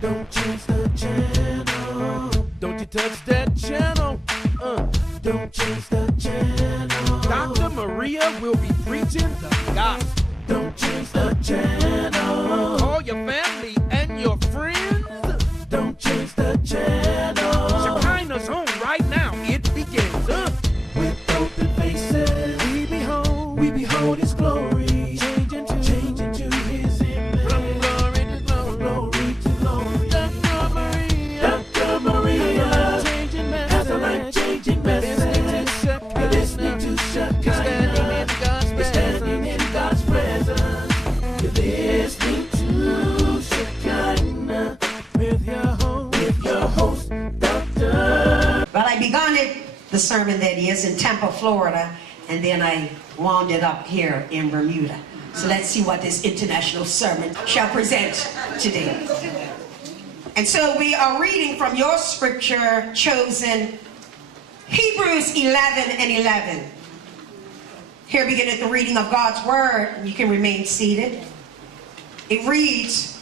Don't change the channel. Don't you touch that channel. Don't change the channel. Dr. Maria will be preaching the gospel. Don't change the channel. Call your family and your friends. Don't change the channel. Shekinah's home right now. It begins. With open faces, we behold His glory. Changing to His image. From glory to glory to glory. Dr. Maria, has a life-changing message. You're listening to Shekinah. You're standing in God's presence. You're listening to Shekinah with your host, Dr. Well, I began the sermon that is in Tampa, Florida, and then I wound it up here in Bermuda. So let's see what this international sermon shall present today. And so we are reading from your scripture chosen, Hebrews 11 and 11. Here beginneth the reading of God's word. You can remain seated. It reads,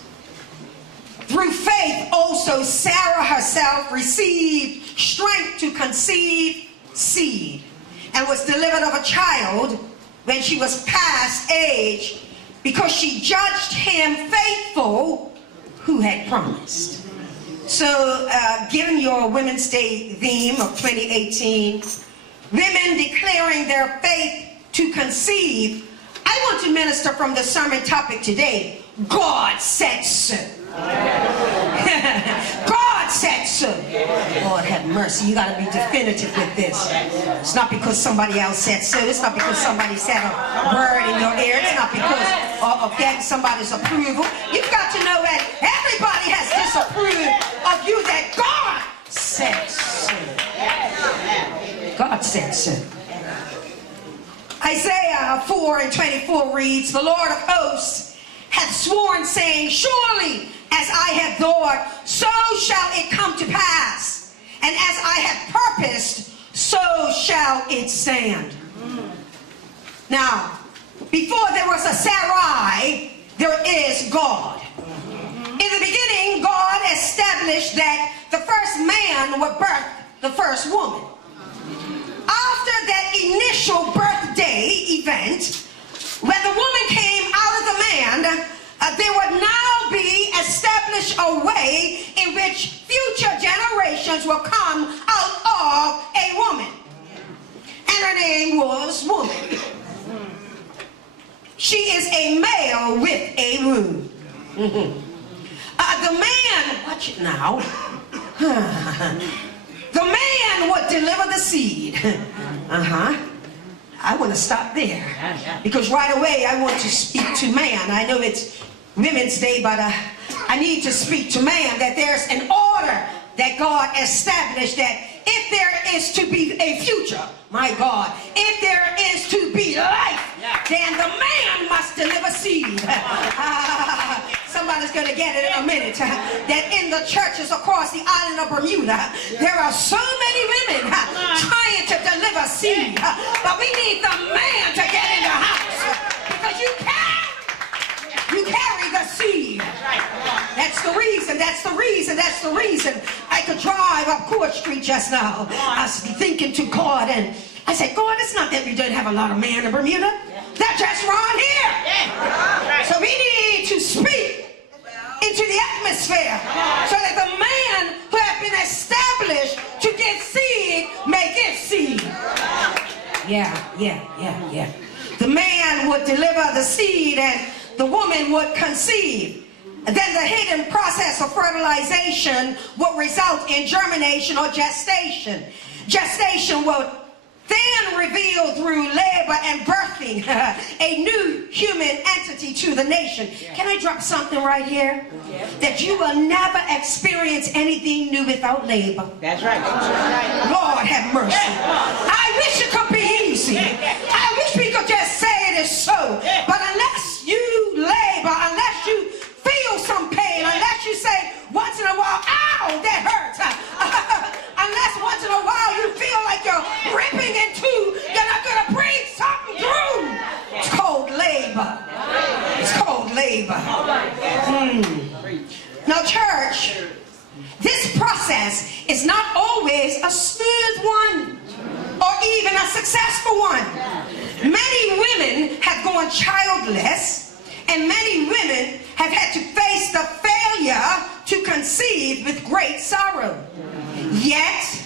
through faith also Sarah herself received strength to conceive seed, and was delivered of a child when she was past age, because she judged him faithful who had promised. So given your Women's Day theme of 2018, women declaring their faith to conceive, I want to minister from the sermon topic today, God said so. God said so. Lord have mercy, you got to be definitive with this. It's not because somebody else said so. It's not because somebody said a word in your ear. It's not because of getting somebody's approval. You've got to know that everybody has disapproved of you, that God said so. God said so. Isaiah 4:24 reads, the Lord of hosts hath sworn, saying, surely as I have thought, so shall it come to pass, and as I have purposed, so shall it stand. Now, before there was a Sarai, there is God. In the beginning, God established that the first man would birth the first woman. After that initial birthday event, when the woman came out of the man, there would now be established a way in which future generations will come out of a woman. And her name was woman. She is a male with a womb. The man, watch it now. The man would deliver the seed. I want to stop there, because right away I want to speak to man. I know it's Women's Day, but I need to speak to man, that there's an order that God established, that if there is to be a future, my God, if there is to be life, then the man must deliver seed. Somebody's going to get it in a minute. That in the churches across the island of Bermuda, there are so many women trying to deliver seed. But we need the man to get in the house, because you carry the seed. That's the reason. I could drive up Court Street just now. I was thinking to God, and I said, God, it's not that we don't have a lot of men in Bermuda. They're just right here. So we need to speak into the atmosphere, so that the man who has been established to get seed may get seed. Yeah. The man would deliver the seed, and the woman would conceive. And then the hidden process of fertilization would result in germination or gestation. Gestation will then reveal through labor and birthing a new human entity to the nation. Can I drop something right here? That you will never experience anything new without labor. That's right. Lord have mercy. I wish it could be easy. I wish we could just say it is so. But unless you labor, unless you feel some pain, unless you say once in a while, ow, that hurts. Unless once in a while you feel like you're ripping in two, you're not going to breathe something through. It's called labor. It's called labor. Now church, this process is not always a smooth one or even a successful one. Many women have gone childless, and many women have had to face the failure to conceive with great sorrow. Yet,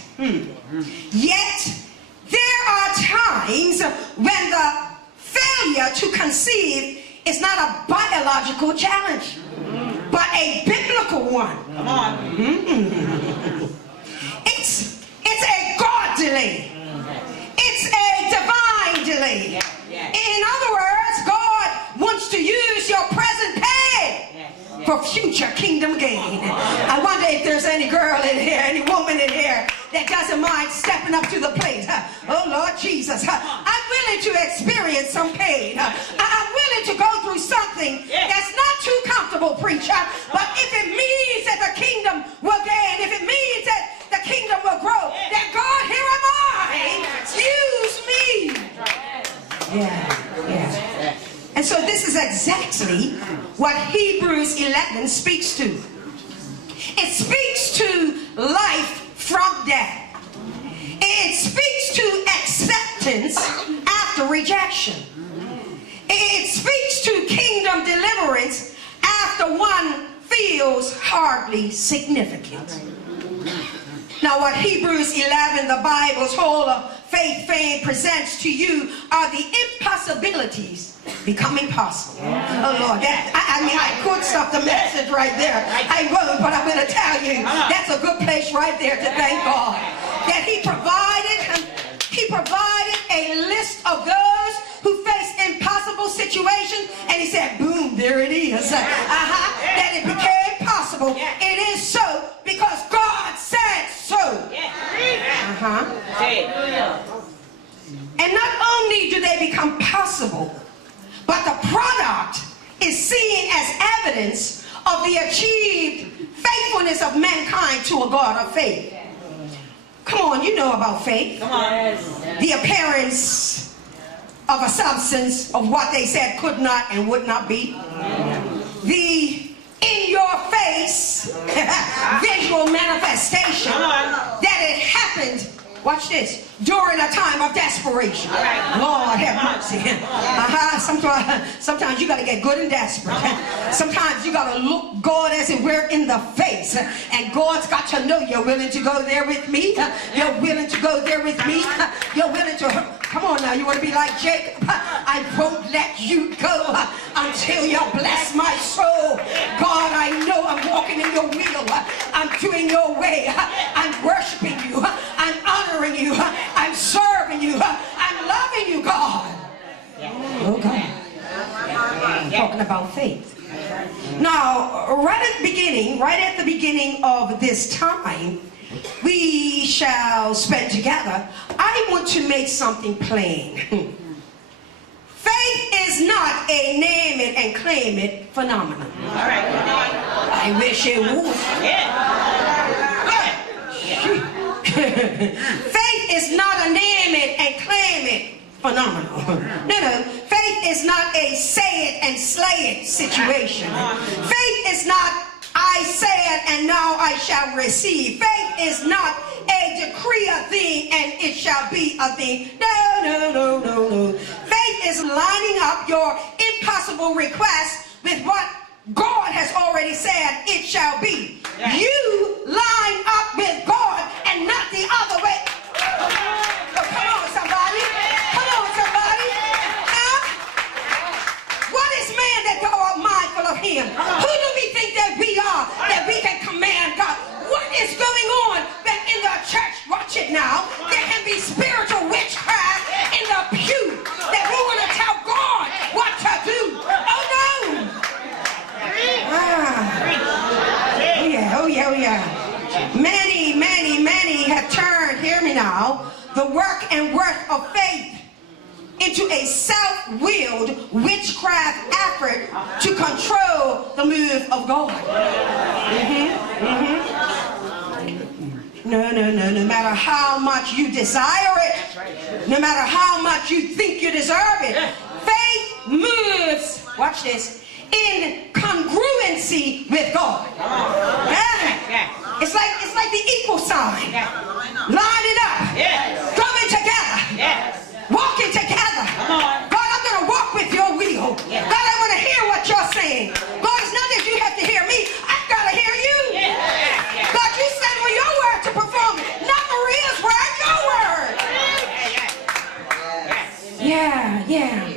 there are times when the failure to conceive is not a biological challenge, but a biblical one. Come on. It's a God delay. It's a divine delay. In other words, God wants to use your present pain for future kingdom gain. I wonder if there's any girl in here, any woman in here that doesn't mind stepping up to the plate. Oh Lord Jesus, I'm willing to experience some pain. I'm willing to go through something that's not too comfortable, preacher, but if it means that the kingdom will gain, if it means that the kingdom will grow, then God, here am I. Use me. Yeah. And so this is exactly what Hebrews 11 speaks to. It speaks to life from death. It speaks to acceptance after rejection. It speaks to kingdom deliverance after one feels hardly significant. Now what Hebrews 11, the Bible's whole of faith fame presents to you are the impossibilities becoming possible. Oh Lord, I could stop the message right there. I won't, but I'm going to tell you, that's a good place right there to thank God. That He provided a list of those who face impossible situations, and He said, boom, there it is. That it became possible. It is so because God said so. And not only do they become possible, but the product is seen as evidence of the achieved faithfulness of mankind to a God of faith. Come on, you know about faith. Come on. The appearance of a substance of what they said could not and would not be. The in your face visual manifestation that it happened, watch this, during a time of desperation. Lord have mercy. Sometimes you got to get good and desperate. Sometimes you got to look God as it were in the face, and God's got to know you're willing to go there with me. You're willing to go there with me. You're willing to, come on now, you want to be like Jacob? I won't let you go until you bless my soul. God, I know I'm walking in your will. I'm doing your way. I'm worshiping you. I'm honoring you. I'm serving you. I'm loving you, God. Oh, God. Talking about faith. Now, right at the beginning of this time, we shall spend together. I want to make something plain. Faith is not a name it and claim it phenomenon. All right. I wish it would. Faith is not a name it and claim it phenomenon. No. Faith is not a say it and slay it situation. Faith is not I said and now I shall receive. Faith is not a decree a thing and it shall be a thing. No. Faith is lining up your impossible request with what God has already said it shall be. You line up with God and not the other way. Oh, come on, somebody. Come on, somebody. What is man that thou art mindful of him? Who do we think that we are, that we can command God? What is going on back in the church? Watch it now. There can be spiritual witchcraft in the pew that we want to tell God what to do. Oh no. Oh yeah. Many have turned, hear me now, the work and worth of faith into a self-willed witchcraft effort to control the move of God. No matter how much you desire it, no matter how much you think you deserve it, faith moves, watch this, in congruence intimacy with God. It's like the equal sign. Lining up. Coming together. Walking together. God, I'm going to walk with your will. God, I want to hear what you're saying. God, it's not that you have to hear me. I've got to hear you. God, you send me your word to perform it. Not Maria's word, your word. Yeah.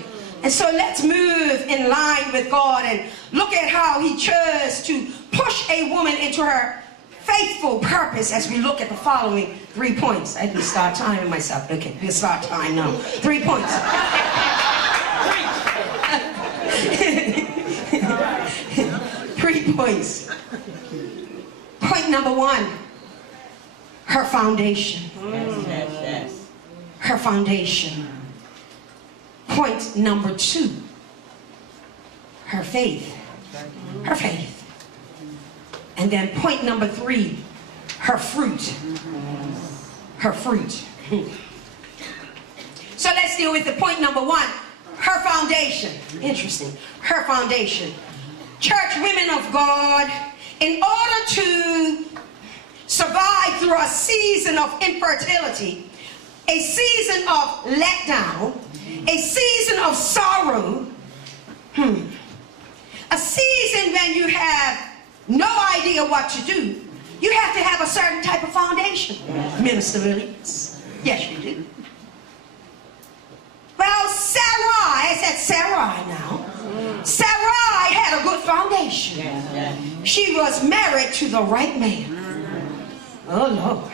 And so let's move in line with God and look at how he chose to push a woman into her faithful purpose as we look at the following 3 points. I didn't start timing myself. Okay, we'll start time now. 3 points. 3 points. Point number 1, her foundation. Her foundation. Point number 2, her faith. Her faith. And then point number 3, her fruit. Her fruit. So let's deal with the point number 1, her foundation. Interesting. Her foundation. Church women of God, in order to survive through a season of infertility, a season of letdown, a season of sorrow, a season when you have no idea what to do, you have to have a certain type of foundation. Minister Williams. Yes, you do. Well, Sarai, I said Sarai now. Sarai had a good foundation. She was married to the right man. Oh, Lord.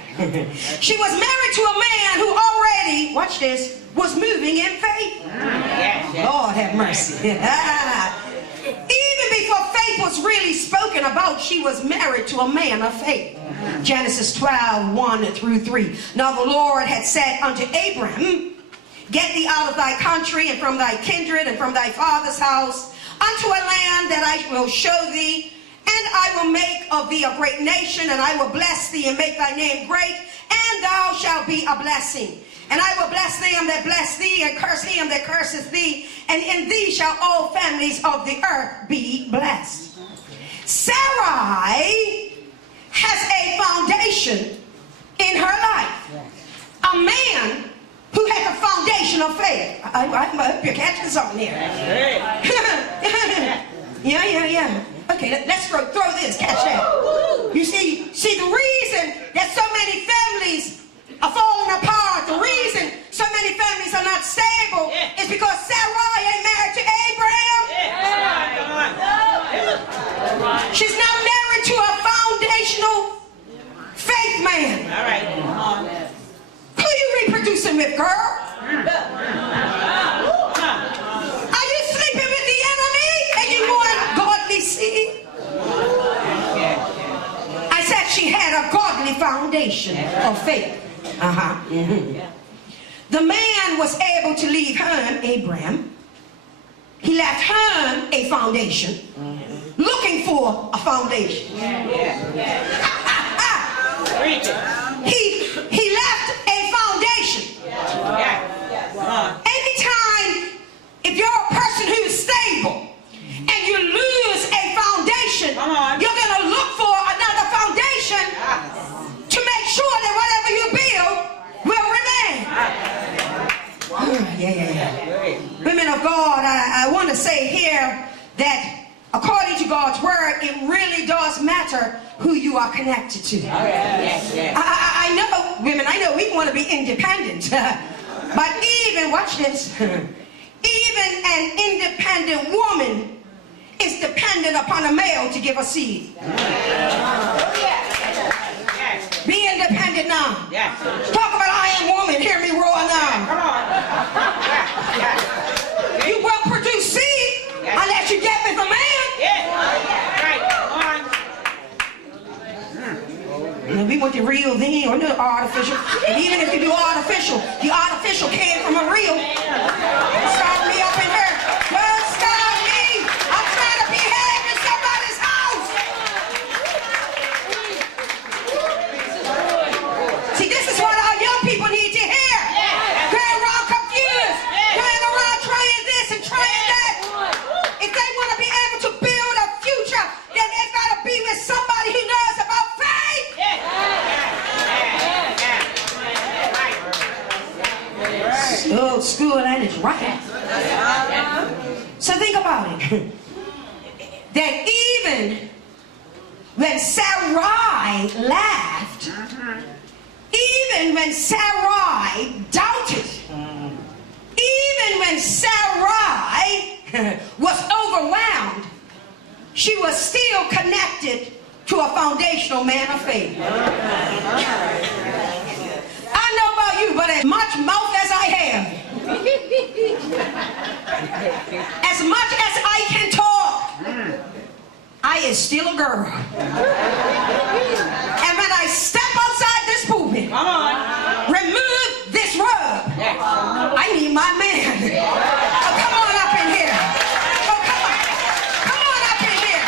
She was married to a man who already, watch this, was moving in faith. Lord have mercy. Even before faith was really spoken about, she was married to a man of faith. Genesis 12, 1 through 3. Now the Lord had said unto Abram, get thee out of thy country and from thy kindred and from thy father's house unto a land that I will show thee, and I will make of thee a great nation, and I will bless thee and make thy name great, and thou shalt be a blessing. And I will bless them that bless thee, and curse him that curseth thee, and in thee shall all families of the earth be blessed. Sarai has a foundation in her life. A man who has a foundation of faith. I hope you're catching something here. Yeah. Okay, let's throw this. Catch that. You see the reason that so many families are falling apart, the reason so many families are not stable is because Sarai ain't married to Abraham. She's not married to a foundational faith man. All right. Who are you reproducing with, girl? Are you sleeping with the enemy and you want godly seed? I said she had a godly foundation of faith. The man was able to leave home, Abraham. He left home a foundation, looking for a foundation. He left a foundation. Anytime, if you're a person who's stable and you lose a foundation, you're going to look for another foundation to make sure that whatever you build will remain. Women of God, I want to say here that according to God's word, it really does matter who you are connected to. I know, women, I know we want to be independent. But even, watch this, even an independent woman is dependent upon a male to give a seed. Be independent now. Talk about I am woman, hear me roar now. You will produce seed unless you get with a man. Now we want the real thing or the artificial. And even if you do artificial, the artificial came from a real. Don't start me up in here. Don't start me. I'm trying to behave in somebody's house. See, this is what our young people need to hear. Going around confused. Going around trying this and trying that. If they want to be able to build a future, then right. So think about it. That even when Sarai laughed, even when Sarai doubted, even when Sarai was overwhelmed, she was still connected to a foundational man of faith. I know about you, but as much mouth as I have, as much as I can talk, I is still a girl. And when I step outside this pulpit, remove this rub, I need my man. Oh, come on up in here. Oh, come on. Come on up in here.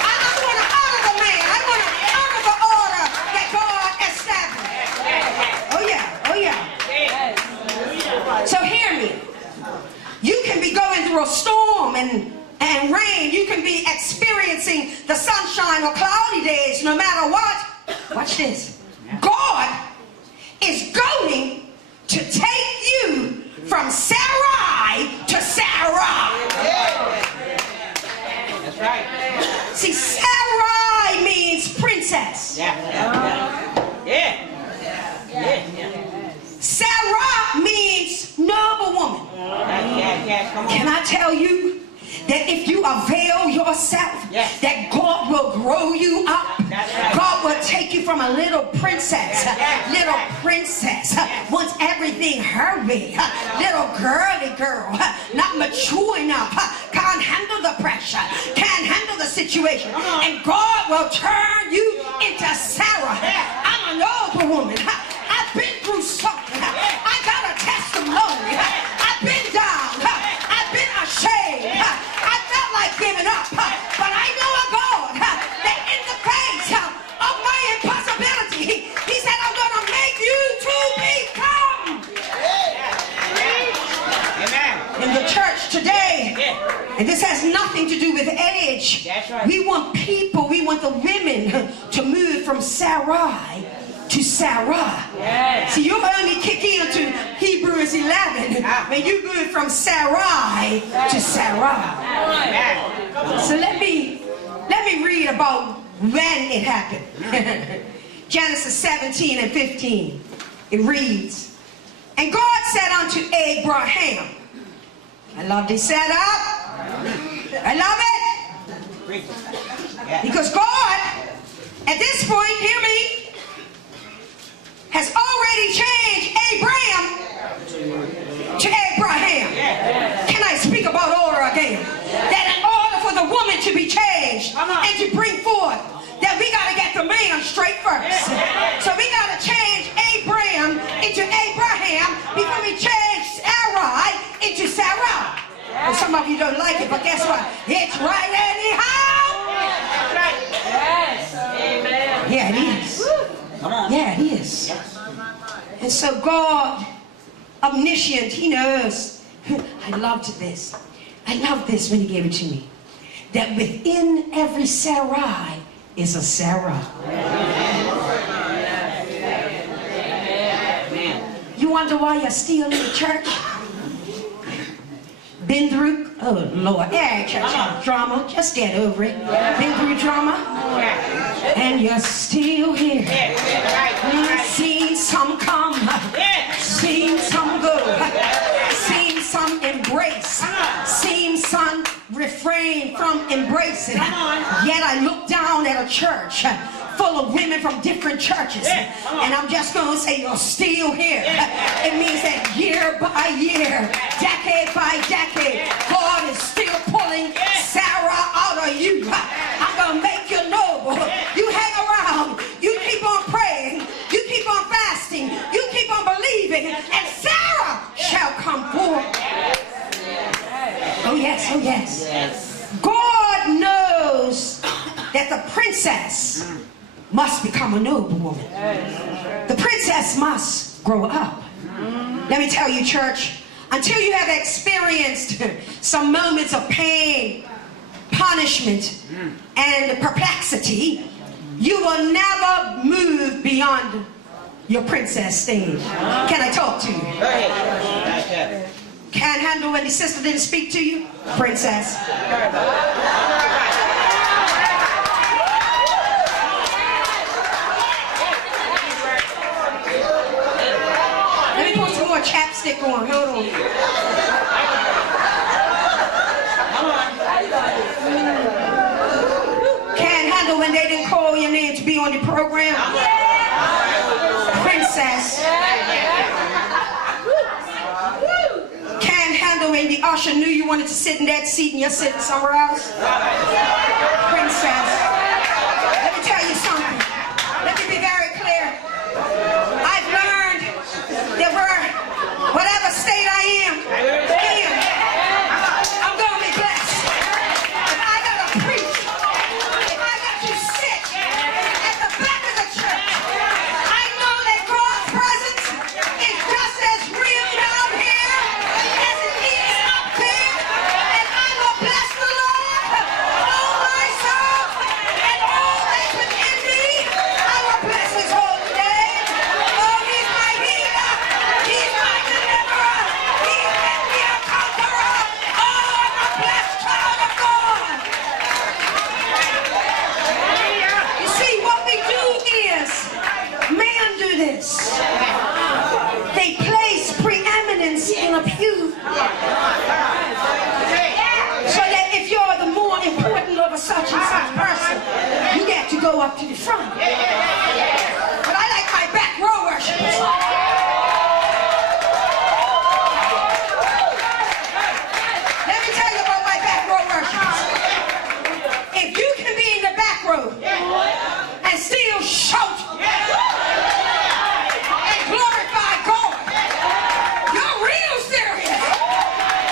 I want to honor the man. I want to honor the order that God established. Oh, yeah. Oh, yeah. So hear me. You can be going through a storm and rain. You can be experiencing the sunshine or cloudy days, no matter what. Watch this. God is going to take you from Sarai to Sarai. That's right. See, Sarai means princess. Sarah means noble woman. Can I tell you that if you avail yourself, that God will grow you up. God will take you from a little princess, wants everything her way, little girly girl, not mature enough, can't handle the pressure, can't handle the situation, and God will turn you into Sarah. I'm a noble woman. I've been through something. I got a testimony. I've been down. I've been ashamed. I felt like giving up. But I know a God that in the face of my impossibility, He said, I'm going to make you to become. Amen. In the church today, and this has nothing to do with age. We want people, we want the women to move from Sarai to Sarah. See, you only kick into Hebrews 11 when you move from Sarai to Sarah. So let me read about when it happened. Genesis 17 and 15. It reads, and God said unto Abraham, I love this setup. I love it. Because God, at this point, hear me, has already changed Abraham to Abraham. Can I speak about order again? That in order for the woman to be changed and to bring forth, that we got to get the man straight first. So we got to change Abraham into Abraham before we change Sarai into Sarah. Well, some of you don't like it, but guess what? It's right anyhow. Yes. Amen. Yeah, it is. Yeah, it is. And so God, omniscient, He knows. I loved this. I loved this when He gave it to me. That within every Sarai is a Sarah. You wonder why you're still in the church? Been through, oh Lord, church drama, just get over it. Been through drama, and you're still here. Seen some come, seen some go, seen some embrace, seen some refrain from embracing. Yet I look down at a church full of women from different churches, and I'm just going to say you're still here. It means that year by year, decade by decade, God is still pulling Sarah out of you. I'm going to make you noble. You hang around, you keep on praying, you keep on fasting, you keep on believing, and Sarah shall come forth. Oh yes, oh yes. God knows that the princess must become a noble woman. The princess must grow up. Let me tell you, church, until you have experienced some moments of pain, punishment, and perplexity, you will never move beyond your princess stage. Can I talk to you? Can't handle when the sister didn't speak to you? Princess. Let me put some more chapstick on. Hold on. Can't handle when they didn't call your name to be on the program? Princess. Can't handle when the usher knew you wanted to sit in that seat and you're sitting somewhere else? Princess. Let me tell you something. Let me be very clear. I've learned that whatever state I am in, I'm going to be blessed. If I got to preach, if I got to sit at the back of the church, I know that God's presence is just as real down here as it is up there. And I will bless the Lord, oh my soul, and all that's within me. I will bless his holy name. Oh, he's my healer. He's my deliverer. He made me a conqueror. Oh, I'm a blessed child of God. You see, what we do is, men do this. They place preeminence in a pew. So that if you're the more important of a such and such person, you get to go up to the front. But I like my back row worshipers. Let me tell you about my back row worshipers. If you can be in the back row and still shout and glorify God, you're real serious.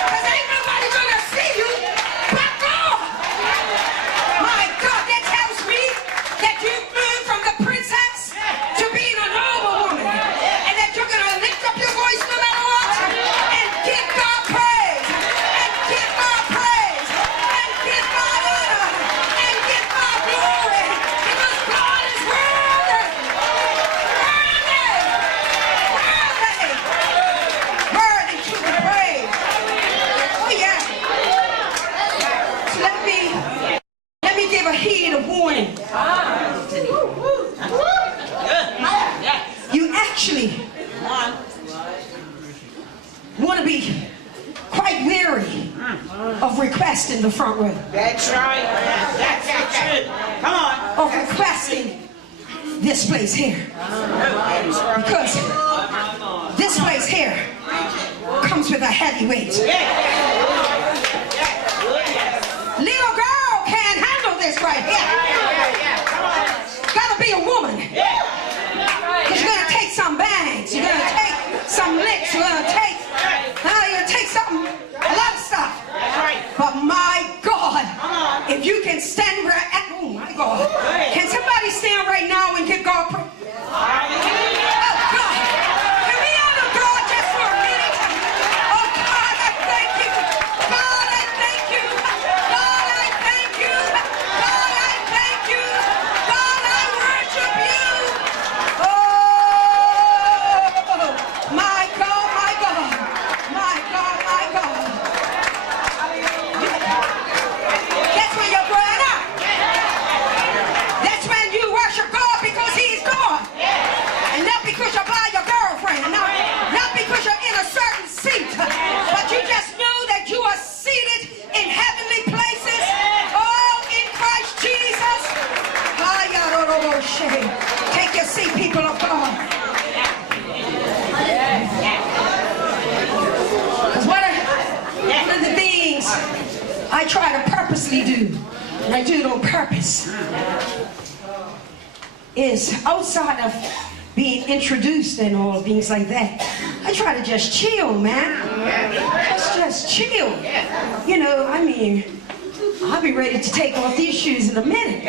Because ain't nobody gonna see you but God. My God, that tells me that you've moved from the princess to being a noble woman. And that you're gonna lift up your voice no matter what and give God praise. And give God praise. And give God honor. And give God glory. Because God is worthy. Worthy to be praised. Oh yeah. So let me give a heed of warning. You actually want to be quite weary of requesting the front row. That's right. That's it. Come on. Of requesting this place here. Because this place here comes with a heavy weight. Little girl can't handle this right here. Gotta be a woman. Because you're gonna take some bangs, you're gonna take some licks, you're gonna take something, a lot of stuff. But my God, if you can stand where, oh my God, can somebody stand right now and give God praise? Oh God, can we honor God just for a minute? Oh God, I thank you. God, I thank you. God, I thank you. God, I thank you. God, I worship you. Oh, my God, my God. My God, my God. That's when you're growing up. That's when you worship God because he's God. And not because you're by your girlfriend. Not because you're in a certain seat. But you just know that you are seated in heavenly places. Oh, in Christ Jesus. Take your seat, people of God. Because one of the things I try to purposely do, and I do it on purpose, is outside of being introduced and all things like that, I try to just chill, man. Just chill. You know, I mean, I'll be ready to take off these shoes in a minute.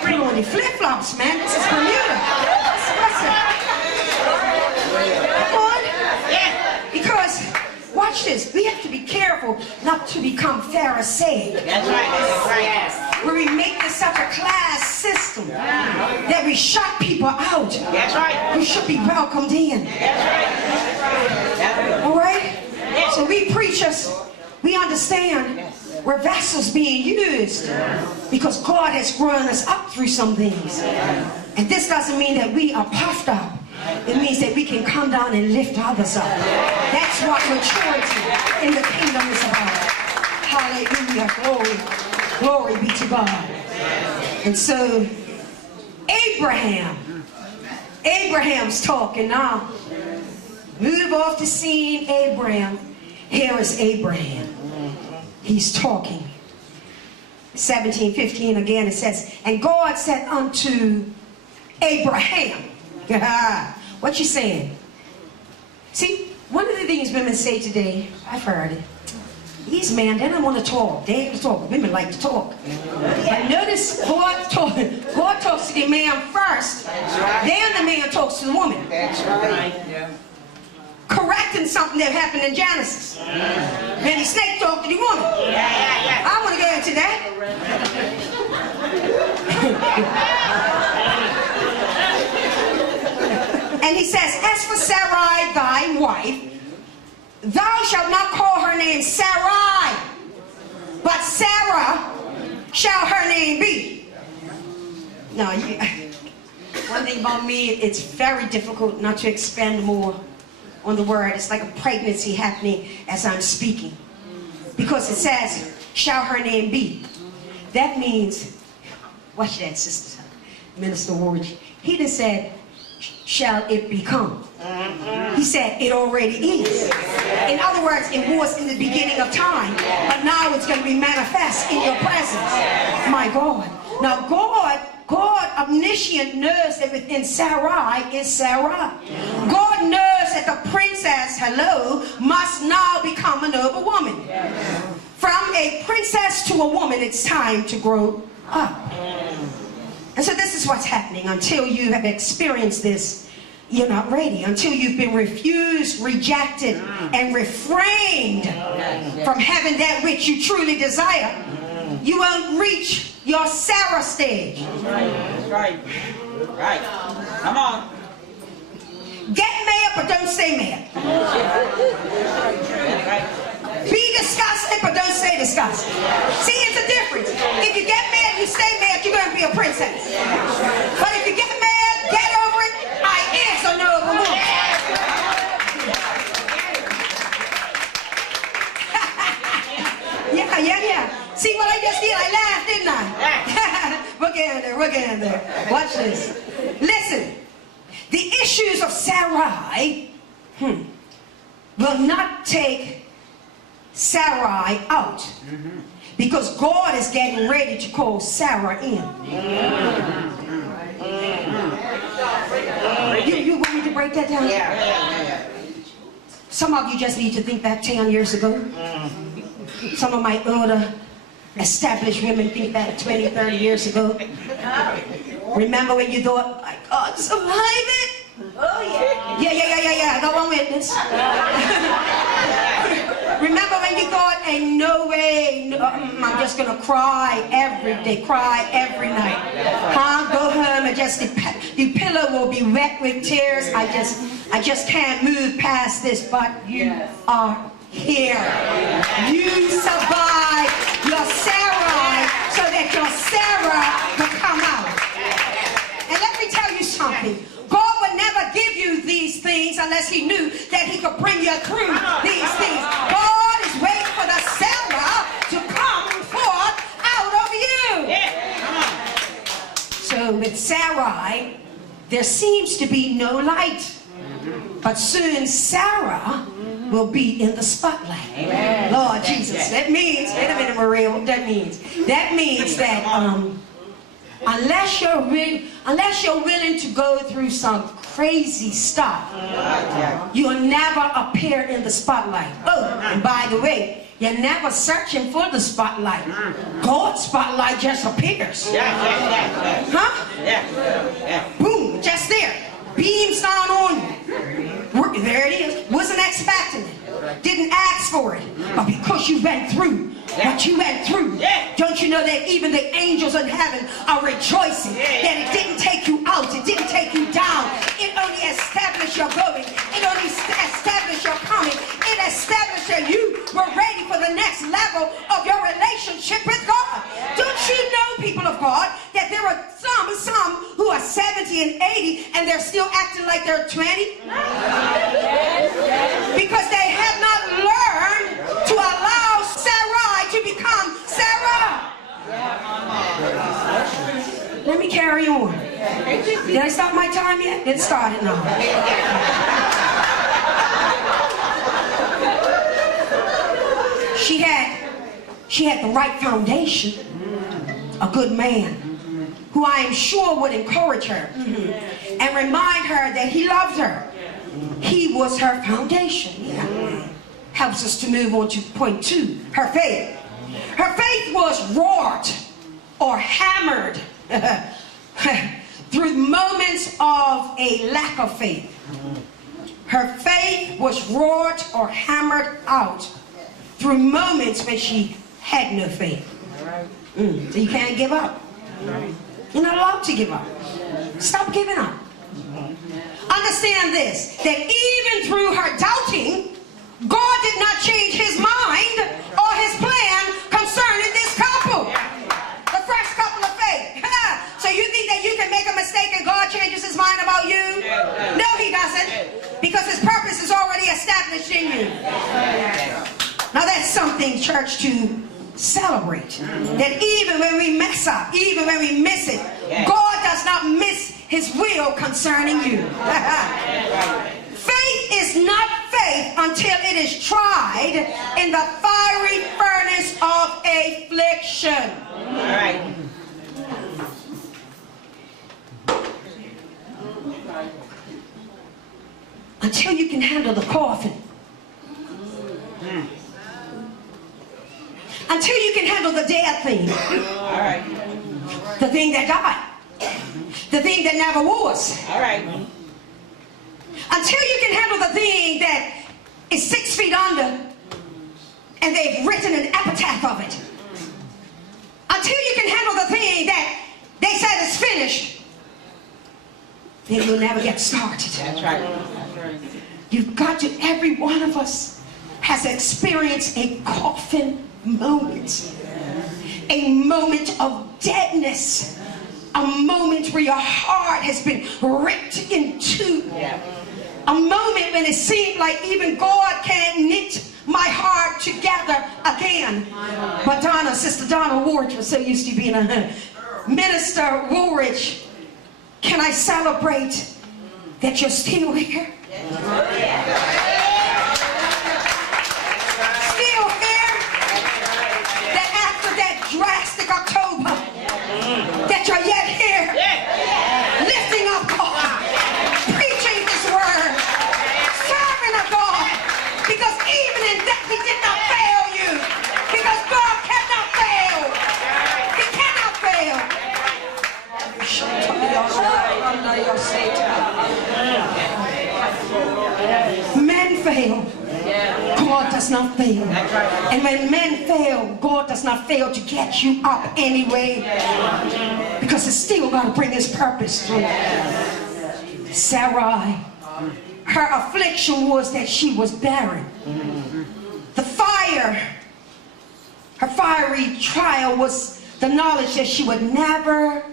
Put on the flip-flops, man. This is Bermuda. Come on. Because, watch this. We have to be careful not to become Pharisaic. That's right. Where we make this such a class system. custom that we shut people out. That's right. We should be welcomed in. That's right. All right? So we preachers, we understand we're vessels being used because God has grown us up through some things. And this doesn't mean that we are puffed up. It means that we can come down and lift others up. That's what maturity in the kingdom is about. Hallelujah. Glory. Glory be to God. And so, Abraham's talking now. Move off the scene, Abraham. Here is Abraham. He's talking. 17:15 again it says, and God said unto Abraham. What you saying? See, one of the things women say today, I've heard it. These men, they don't want to talk. They ain't talk. Women like to talk. But notice God talks to the man first. Then the man talks to the woman. That's right. Yeah. Correcting something that happened in Genesis. Then the snake talked to the woman. Yeah. I want to go into that. And he says, as for Sarai, thy wife, thou shalt not call her name Sarai, but Sarah shall her name be. No, one thing about me, it's very difficult not to expand more on the word. It's like a pregnancy happening as I'm speaking. Because it says, shall her name be. That means, watch that, sister, Minister Ward. He just said, shall it become. He said, it already is. In other words, it was in the beginning of time, but now it's going to be manifest in your presence. My God. Now God omniscient knows that within Sarai is Sarah. God knows that the princess, must now become a noble woman. From a princess to a woman, it's time to grow up. And so this is what's happening. Until you have experienced this, you're not ready. Until you've been refused, rejected, and refrained from having that which you truly desire, you won't reach your Sarah stage. That's right. Right. Come on. Get mad, but don't stay mad. Be disgusted, but don't stay disgusted. See, it's a difference. If you get mad, you stay mad, you're going to be a princess. But if you get mad, get over it. I is a noble woman. Yeah. See what I just did? I laughed, didn't I? We're getting there. Watch this. Listen. The issues of Sarai will not take Sarai out because God is getting ready to call Sarah in. You want me to break that down? Yeah. Some of you just need to think back 10 years ago. Some of my older established women think back 20, 30 years ago. Remember when you thought, my God, survive it? Oh, yeah. Go on witness. Remember when you thought, ain't no way, I'm just going to cry every day, cry every night. Go home and just, the pillow will be wet with tears. I just can't move past this, but you are here. You survived your Sarai so that your Sarah could come out. And let me tell you something. God would never give you these things unless he knew that he could bring you through these things. God is waiting for the Sarah to come forth out of you. So with Sarai, there seems to be no light. But soon Sarah will be in the spotlight. Amen. Lord Jesus. That means, wait a minute, Maria, what that means? That means that unless you're willing to go through some crazy stuff, you'll never appear in the spotlight. Oh, and by the way, you're never searching for the spotlight. God's spotlight just appears. Huh? Boom, just there. Beams down on you. There it is. Wasn't expecting it. Didn't ask for it. But because you went through what you went through. Don't you know that even the angels in heaven are rejoicing that it didn't take you out, it didn't take you down. It only established your going. It only established your coming. It established that you were ready for the next level of your relationship with God. Don't you know, people of God, that there are some who are 70 and 80 and they're still acting like they're 20? Because they have not learned to allow Sarai to become Sarah. Let me carry on. Did I start my time yet? It started now. She had the right foundation, a good man, who I am sure would encourage her and remind her that he loved her. He was her foundation. Helps us to move on to point 2, her faith. Her faith was wrought or hammered through moments of a lack of faith. Her faith was wrought or hammered out through moments when she had no faith. So you can't give up. You're not allowed to give up. Stop giving up. Understand this, that even through her doubting, God did not change his mind or his plan concerning this couple. The first couple of faith. So you think that you can make a mistake and God changes his mind about you? No, he doesn't. Because his purpose is already established in you. Now that's something, church, to celebrate. That even when we mess up, even when we miss it, God does not miss his will concerning you. Faith is not faith until it is tried in the fiery furnace of affliction. All right. Until you can handle the coffin. Until you can handle the dead thing. All right. The thing that died. The thing that never was. All right. Until you can handle the thing that is 6 feet under and they've written an epitaph of it. Until you can handle the thing that they said is finished, then you'll never get started. That's right. That's right. You've got to, every one of us has experienced a coffin moment. A moment of deadness. A moment where your heart has been ripped in two. A moment when it seemed like even God can't knit my heart together again. But Donna, Sister Donna Woolridge was so used to being a Minister Woolridge, can I celebrate that you're still here? Still here? That after that drastic October, that you're yet here, lifting up God, preaching His word, serving of God, because even in that He did not fail you, because God cannot fail. He cannot fail. Men fail. God does not fail. And when men fail, God does not fail to get you up anyway, because it's still going to bring His purpose through. Sarai, her affliction was that she was barren. The fire, her fiery trial was the knowledge that she would never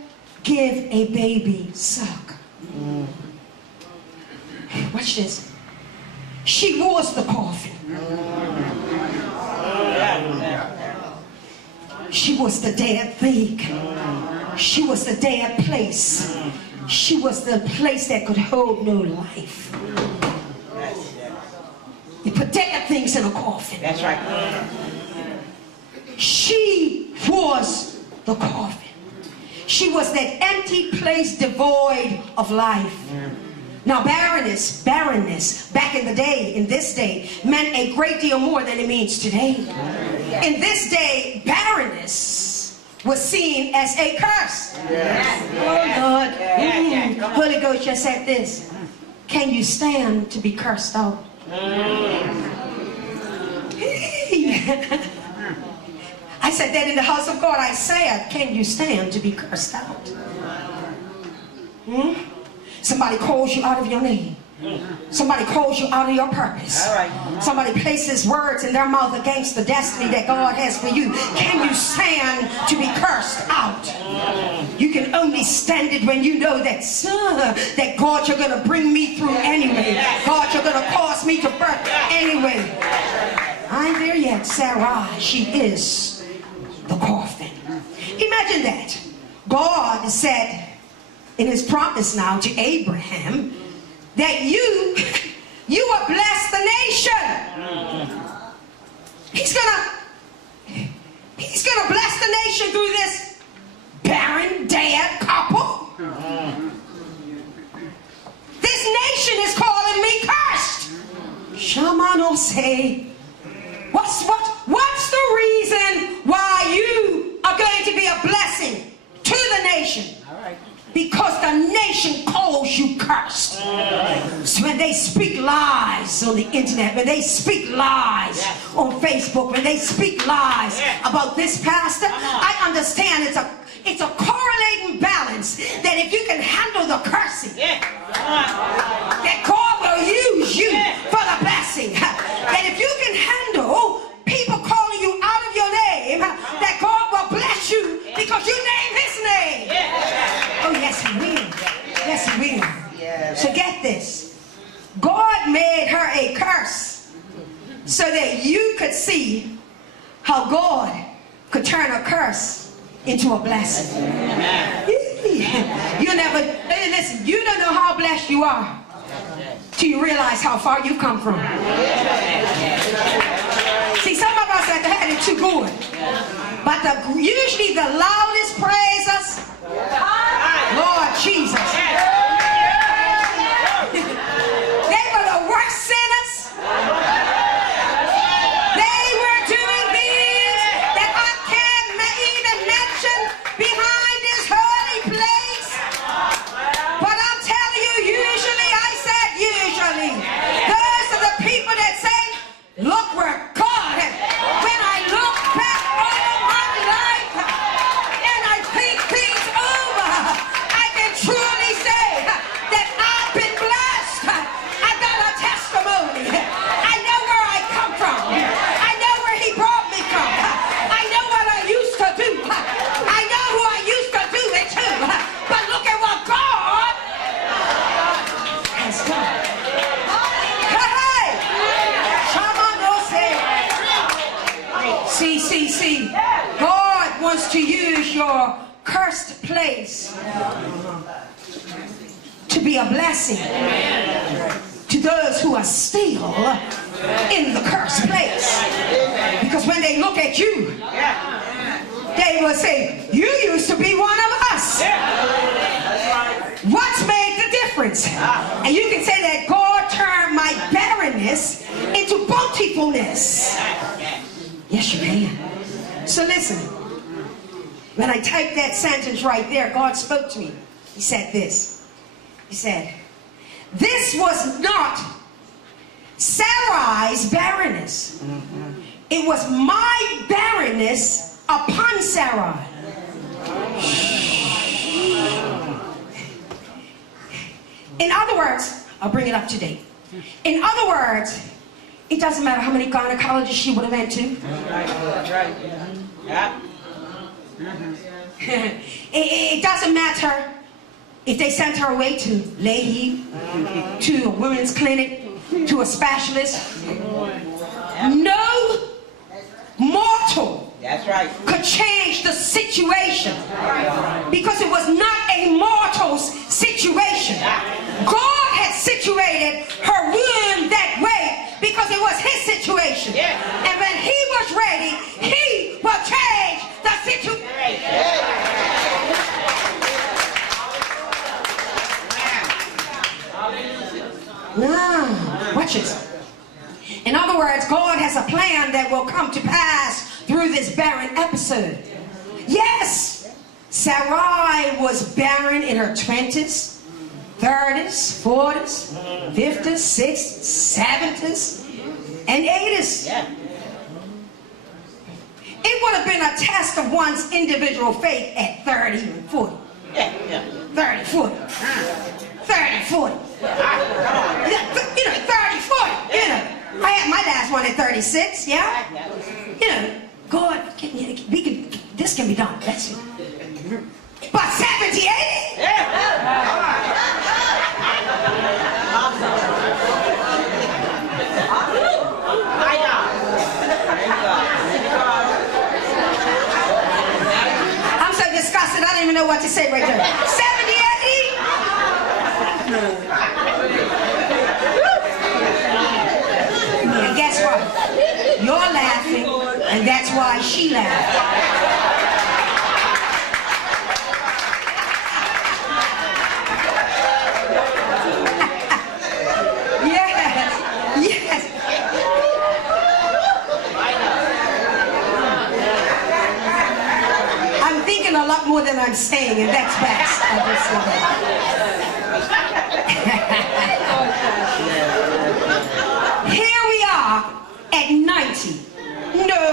give a baby suck. Watch this. She was the coffin. She was the dead thing. She was the dead place. She was the place that could hold no life. You put dead things in a coffin. That's right. She was the coffin. She was that empty place devoid of life. Now barrenness, back in the day, in this day, meant a great deal more than it means today. In this day, barrenness was seen as a curse. Oh Lord, Holy Ghost just said this. Can you stand to be cursed out? I said that in the house of God. I said, can you stand to be cursed out? Somebody calls you out of your name. Somebody calls you out of your purpose. Somebody places words in their mouth against the destiny that God has for you. Can you stand to be cursed out? You can only stand it when you know that, that God, you're going to bring me through anyway. God, you're going to cause me to birth anyway. I ain't there yet. Sarai, she is the coffin. Imagine that. God said in his promise now to Abraham that you will bless the nation. He's gonna bless the nation through this barren, dead couple. This nation is calling me cursed. Shamano say, what's the reason why you are going to be a blessing to the nation? Because the nation calls you cursed. So when they speak lies on the internet, when they speak lies on Facebook, when they speak lies about this pastor, I understand it's a correlating balance that if you can handle the cursing, that God will use you for the blessing. That if you can handle people calling you out of your name, that God will bless you because you name his name. Oh, yes, he will. Yes, he will. So get this. God made her a curse so that you could see how God could turn a curse into a blessing. You never, listen, you don't know how blessed you are till you realize how far you've come from. See, some of us have had it too good. But usually the loudest praise us, Lord Jesus. They were the worst sinners. They were doing things that I can't even mention behind this holy place. But I'm telling you, usually, I said usually, those are the people that say, look where God has. When I look back over my life and I think things over, I can truly say that I've been blessed. I got a testimony. I know where I come from. I know where he brought me from. I know what I used to do. I know who I used to do it to. But look at what God has done. See, God wants to use your cursed place to be a blessing to those who are still in the cursed place. Because when they look at you, they will say, you used to be one of us. What's made the difference? And you can say that God turned my barrenness into bountifulness. Yes, you can. So listen, when I typed that sentence right there, God spoke to me. He said this. He said, this was not Sarai's barrenness. It was my barrenness upon Sarai. In other words, I'll bring it up to date. In other words, it doesn't matter how many gynecologists she would have went to. It doesn't matter if they sent her away to Leahy, to a women's clinic, to a specialist. No mortal could change the situation because it was not a mortal's situation. God had situated her womb that way because it was his situation. And when he was ready, he will change the situation. Now, watch this. In other words, God has a plan that will come to pass through this barren episode. Yes, Sarai was barren in her 20s, 30s, 40s, 50s, 60s, 70s, and 80s. It would have been a test of one's individual faith at 30 and 40. Yeah, yeah. 30, 40. 30, 40. You know, 30, 40. You know, I had my last one at 36, yeah? You know, God, this can be done. Let's see. But 70, 80? I'm so disgusted, I don't even know what to say right there. 70, 80? And guess what? You're laughing, and that's why she laughed. Yes. I'm thinking a lot more than I'm saying, and that's best. I just say that. Here we are at 90. No.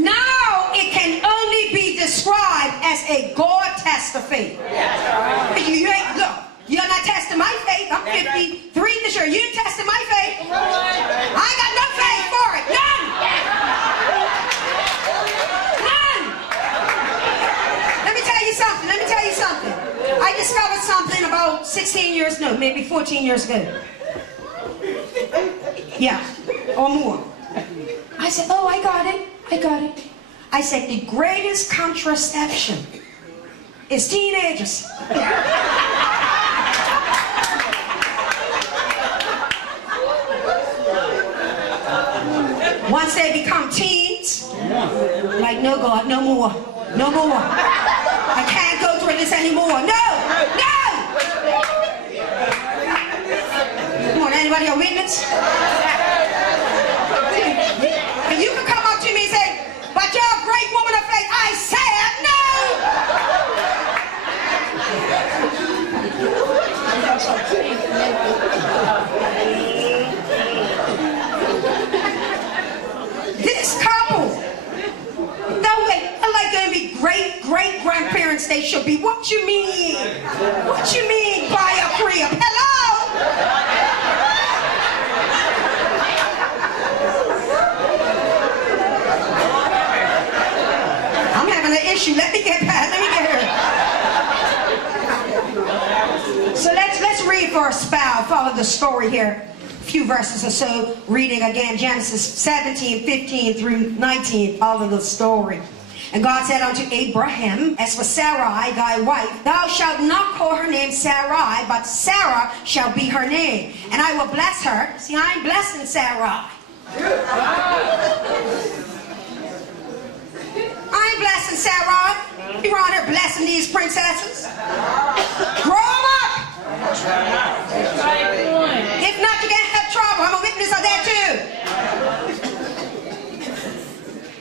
Now it can only be described as a God test of faith. You ain't, look, you're not testing my faith. I'm 53 this year. You ain't testing my faith. I ain't got no faith for it. None. Let me tell you something. I discovered something about 16 years, no, maybe 14 years ago. Yeah, or more. I said, oh, I got it. I said, the greatest contraception is teenagers. Once they become teens, like, no, God, no more. I can't go through this anymore. No. Come on, anybody a witness? And you can come up to me and say, but you're a great woman of faith. I said no. This couple, they're like going to be great-grandparents. They should be. What you mean? Buy a crib? Hello? I'm having an issue. Let me get here. So let's read for a spell. Follow the story here. A few verses or so. Reading again Genesis 17, 15 through 19. Follow the story. And God said unto Abraham, as for Sarai thy wife, thou shalt not call her name Sarai, but Sarah shall be her name. And I will bless her. See, I ain't blessing Sarai. I ain't blessing Sarai. You're around here blessing these princesses. Grow them up. If not, you're going to have trouble. I'm a witness of that too.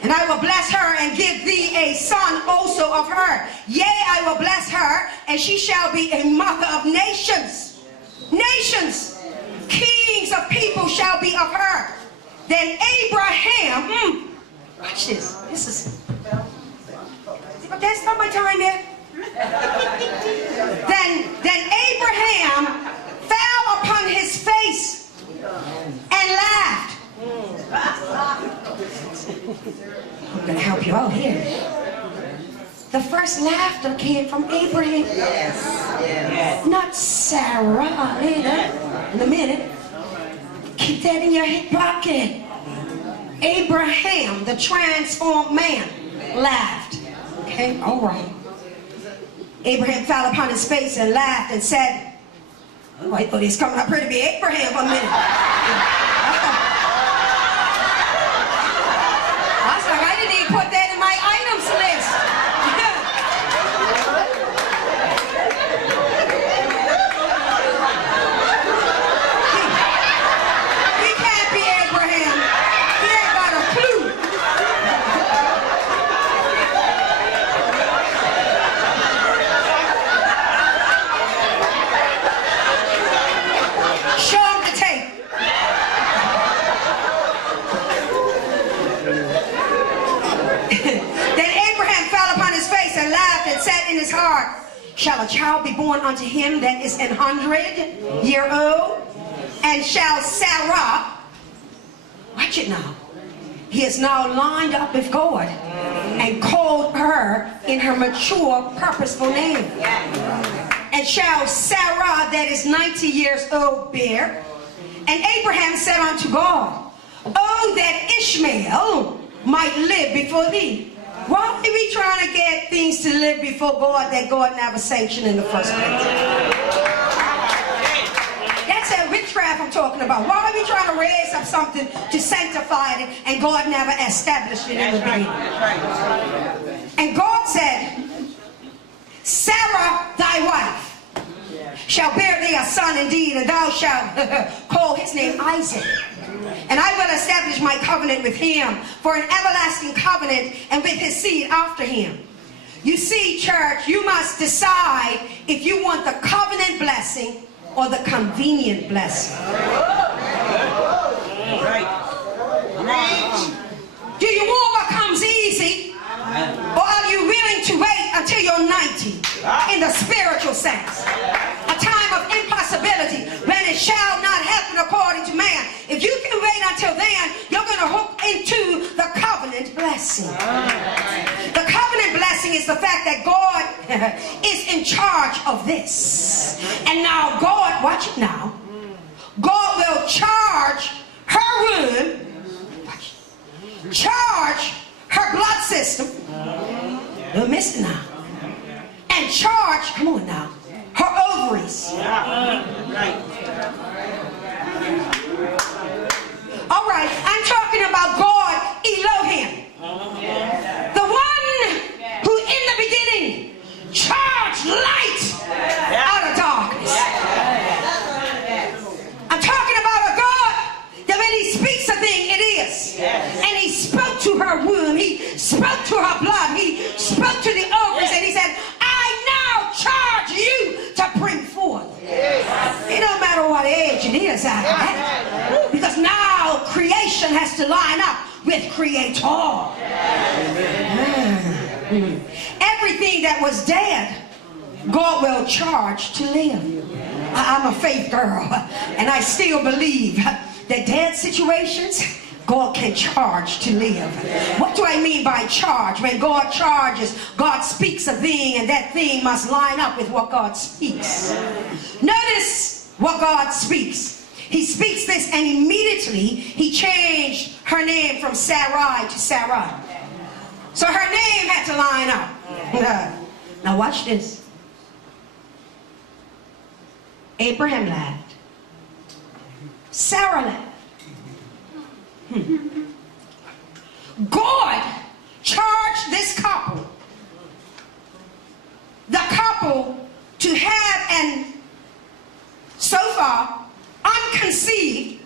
And I will bless her and give thee a son also of her. Yea, I will bless her, and she shall be a mother of nations. Nations. Kings of people shall be of her. Then Abraham, watch this. This is, that's not my time yet. Then Abraham fell upon his face and laughed. I'm going to help you out here. The first laughter came from Abraham. Yes. Not Sarah later. In a minute. Keep that in your hip pocket. Abraham, the transformed man, laughed. Okay, all right. Abraham fell upon his face and laughed and said, oh, I thought he's coming up here to be Abraham for a minute. I didn't even put that in my items list. He can't be Abraham. He ain't got a clue. Show him the tape. said in his heart, shall a child be born unto him that is 100-year-old? And shall Sarah, watch it now, he is now lined up with God and called her in her mature, purposeful name. And shall Sarah that is 90 years old bear? And Abraham said unto God, oh, that Ishmael might live before thee. Why are we trying to get things to live before God that God never sanctioned in the first place? That's that witchcraft I'm talking about. Why are we trying to raise up something to sanctify it and God never established it in the beginning? And God said, Sarah thy wife shall bear thee a son indeed, and thou shalt call his name Isaac. And I will establish my covenant with him for an everlasting covenant, and with his seed after him. You see, church, you must decide if you want the covenant blessing or the convenient blessing. Do you want what comes easy, or are you willing to wait until you're 90 in the spiritual sense? A time of impossibility when it shall not happen according to man. If you can wait until then, you're going to hook into the covenant blessing. The covenant blessing is the fact that God is in charge of this. And now God, watch it now, God will charge her womb, charge her blood system, don't miss it now, and charge, come on now, her ovaries. All right, I'm talking about God Elohim, the one who in the beginning charged light out of darkness. I'm talking about a God that when he speaks a thing, it is. And he spoke to her womb, he spoke to her blood, he spoke to the ovaries, and he said, I now charge you to bring forth. It don't matter what age it is out of that, because now creation has to line up with Creator. Everything that was dead, God will charge to live. I'm a faith girl, and I still believe that dead situations, God can charge to live. What do I mean by charge? When God charges, God speaks a thing, and that thing must line up with what God speaks. Notice what God speaks. He speaks this, and immediately he changed her name from Sarai to Sarah. So her name had to line up. Now watch this. Abraham laughed. Sarah laughed. God charged this couple, the couple, to have an so far unconceived.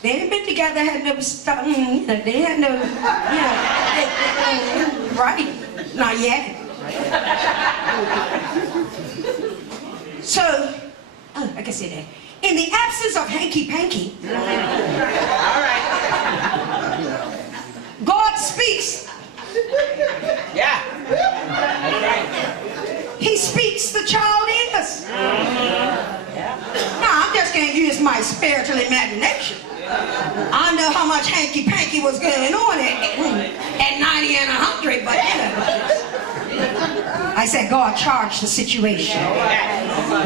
They hadn't been together, had no stuff, they had no, right? Not yet. So, I can say that. In the absence of hanky-panky, God speaks. Yeah. He speaks, the child is. Now, I'm just going to use my spiritual imagination. I know how much hanky-panky was going on at 90 and 100, but I said God charged the situation.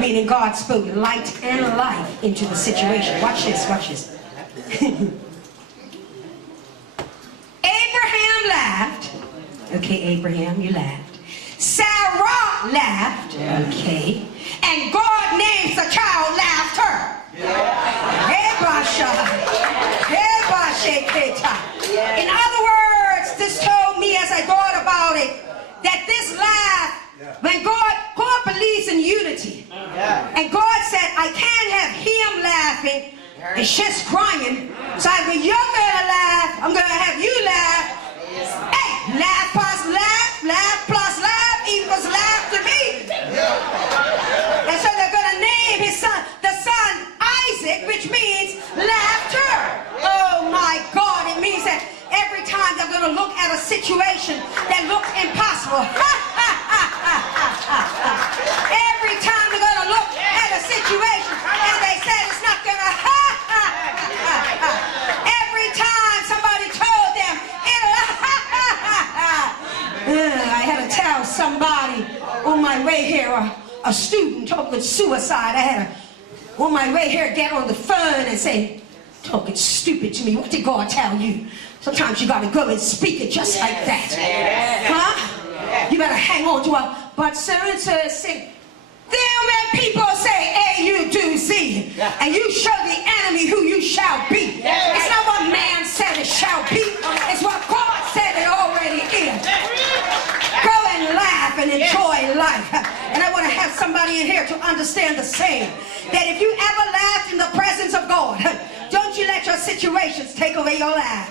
Meaning God spoke light and life into the situation. Watch this, watch this. Abraham laughed. Okay, Abraham, you laughed. Sarah laughed. Okay. And God names the child laughter. In other words, this told me as I thought about it, that this laugh, when God believes in unity, and God said, I can't have him laughing and she's crying, so when you're gonna laugh, I'm gonna have you laugh. Hey, laugh plus laugh, laugh plus laugh equals laugh to me. And so they're gonna name his son, the son Isaac, which means laughter. Oh my God, it means that every time they're gonna look at a situation that looks impossible, tell somebody on my way here, a student talking suicide. I had on my way here get on the phone and say, talking stupid to me. What did God tell you? Sometimes you gotta go and speak it just like that. Huh? You better hang on to it. But so-and-so said, then when people say A, you do Z, and you show the enemy who you shall be. It's not what man said it shall be. It's what God said it already is. Go and laugh and enjoy life. And I want to have somebody in here to understand the same. That if you ever laughed in the presence of God, don't you let your situations take away your laugh.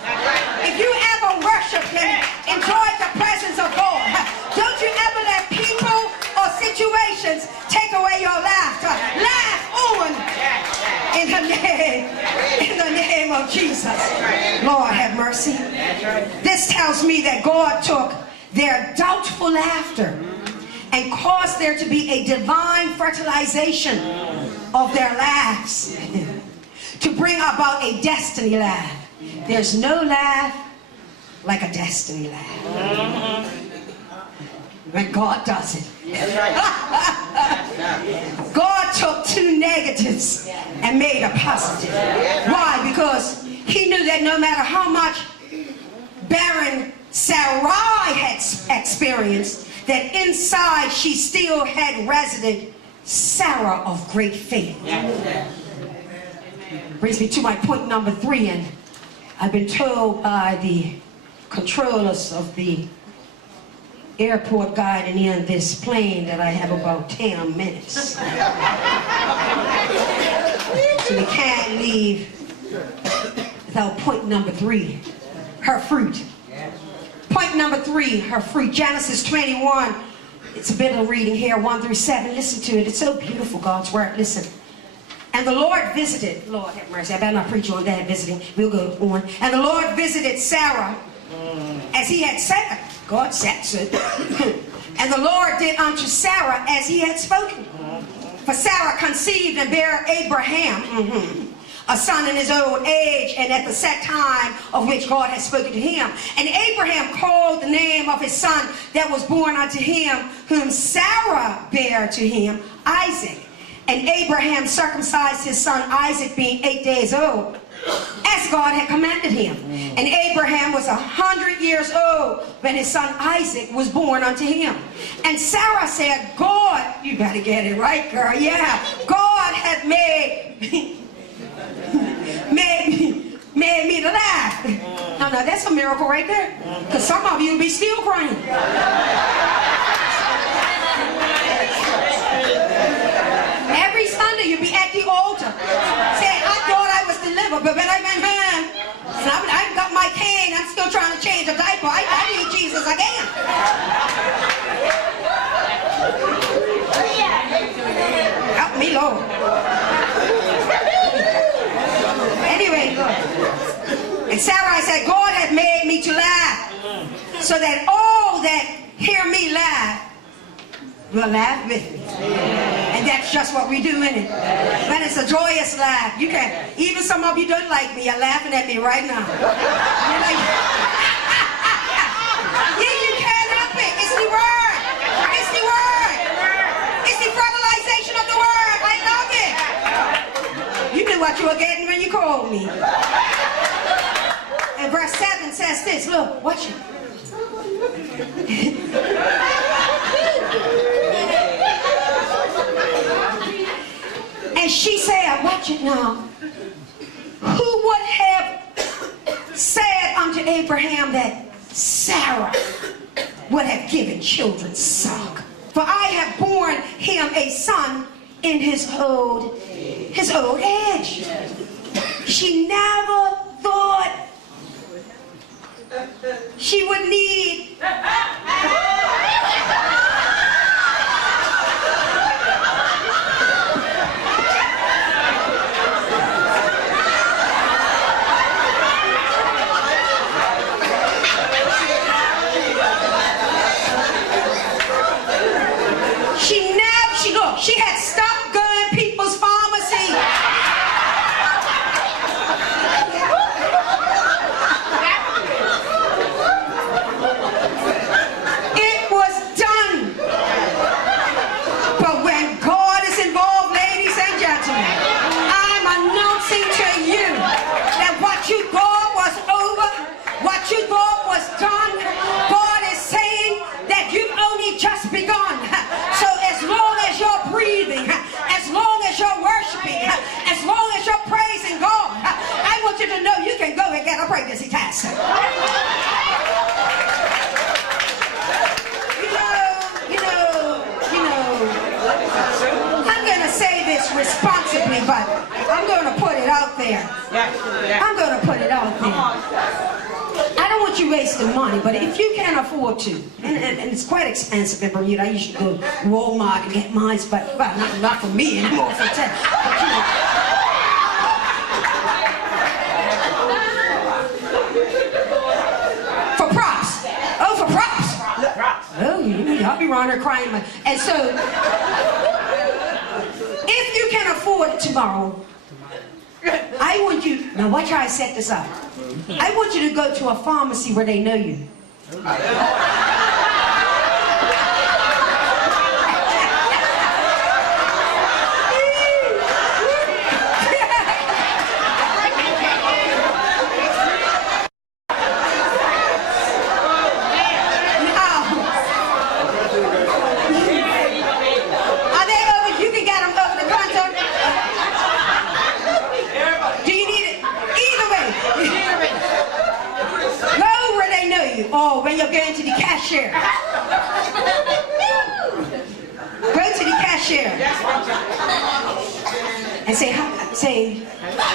If you ever worshiped and enjoyed the presence of God, don't you ever let people or situations take away your laughter. Laugh on in the name of Jesus. Lord have mercy. This tells me that God took their doubtful laughter and caused there to be a divine fertilization of their laughs to bring about a destiny laugh. There's no laugh like a destiny laugh. When God does it. God took two negatives and made a positive. Why? Because he knew that no matter how much barren Sarai had experienced, that inside she still had resident Sarah of great faith. Brings me to my point number 3, and I've been told by the controllers of the airport guiding in this plane that I have about 10 minutes. So we can't leave without point number 3, her fruit. Point number 3, her fruit. Genesis 21. It's a bit of reading here, 1 through 7. Listen to it. It's so beautiful, God's word. Listen. And the Lord visited, Lord have mercy, I better not preach on that visiting. We'll go on. And the Lord visited Sarah as he had said. God said so. And the Lord did unto Sarah as he had spoken. For Sarah conceived and bare Abraham a son in his old age, and at the set time of which God had spoken to him. And Abraham called the name of his son that was born unto him, whom Sarah bare to him, Isaac. And Abraham circumcised his son Isaac, being 8 days old, as God had commanded him. And Abraham was 100 years old when his son Isaac was born unto him. And Sarah said, God, you gotta get it right, girl, yeah. God had made me to laugh. Now that's a miracle right there. Because some of you will be still crying. Every Sunday you'll be at the altar saying, I thought I was delivered, but when I went home, and I've got my cane, I'm still trying to change a diaper. I need Jesus again. Help me, Lord. Anyway, and Sarah said, God hath made me to laugh, so that all that hear me laugh will laugh with me. And that's just what we do, isn't it? When it's a joyous laugh. You can, even some of you don't like me, you're laughing at me right now. You're like, yeah, you can't help it. It's the word. It's the word. It's the fertilization of the word. I love it. You knew what you were getting when you called me. And verse 7 says this. Look, watch it. And she said, watch it now, who would have said unto Abraham that Sarah would have given children suck? For I have borne him a son in his old age. She never thought she would need she had stopped going to people's pharmacy. It there. Yes. I'm going to put it out there. I don't want you wasting money, but if you can afford to, and it's quite expensive in Bermuda. I used to go to Walmart and get mine, but well, not for me anymore, for 10. But, you know. For props. Oh, for props. Oh, I'll be around there crying. And so, if you can afford it tomorrow, I want you, now watch how I set this up. I want you to go to a pharmacy where they know you. Oh, when you're going to the cashier. Go to the cashier. And say,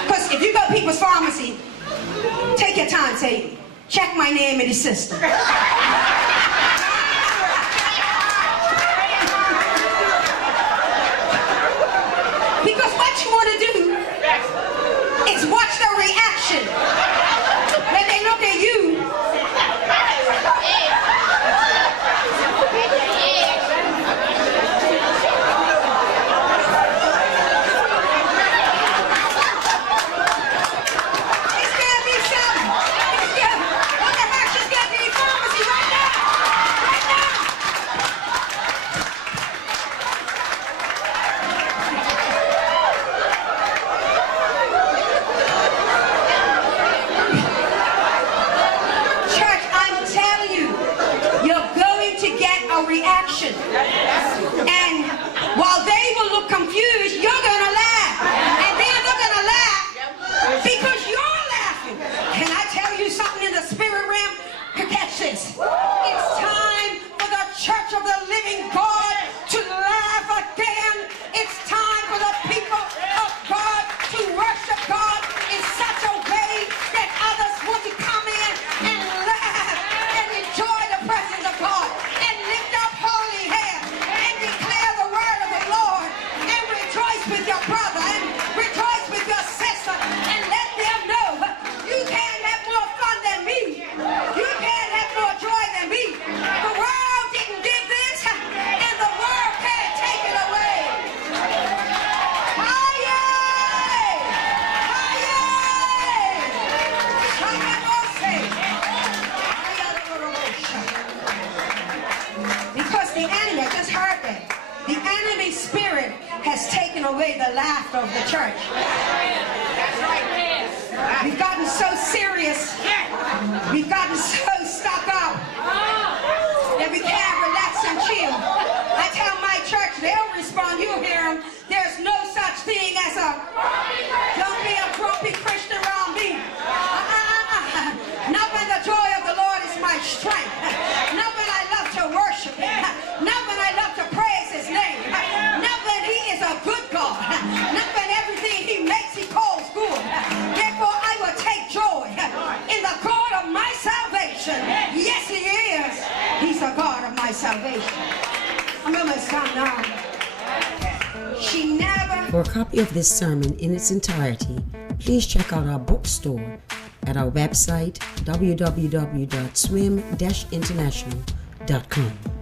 because if you go to people's pharmacy, take your time, say, check my name in the system. Because what you want to do is watch their reaction. When they look at you, reaction. And while they will look confused, you're gonna laugh. And then they're gonna laugh because you're laughing. Can I tell you something in the spirit realm? Catch this. It's time for the church of the living God to laugh again. It's time for the people of God to worship God in such a way that others want to come in and laugh and enjoy the presence of God. With your brother and rejoice with your sister and let them know you can't have more fun than me. You can't have more joy than me. The world didn't give this and the world can't take it away. Because the enemy, I just heard that, the enemy spirit has taken away the laughter of the church. We've gotten so serious. We've gotten so stuck up that we can't relax and chill. I tell my church, they'll respond. You'll hear them. There's no such thing as a, don't be a grumpy Christian around me. Not when the joy of the Lord is my strength. Not when I love to worship Him. Not when I love to praise His name. Not when He is a good God. Not when everything He makes He calls good. Therefore I will take joy in the God of my salvation. Yes, He is. He's the God of my salvation. I'm almost done now. She never... For a copy of this sermon in its entirety, please check out our bookstore at our website www.swim-international.com.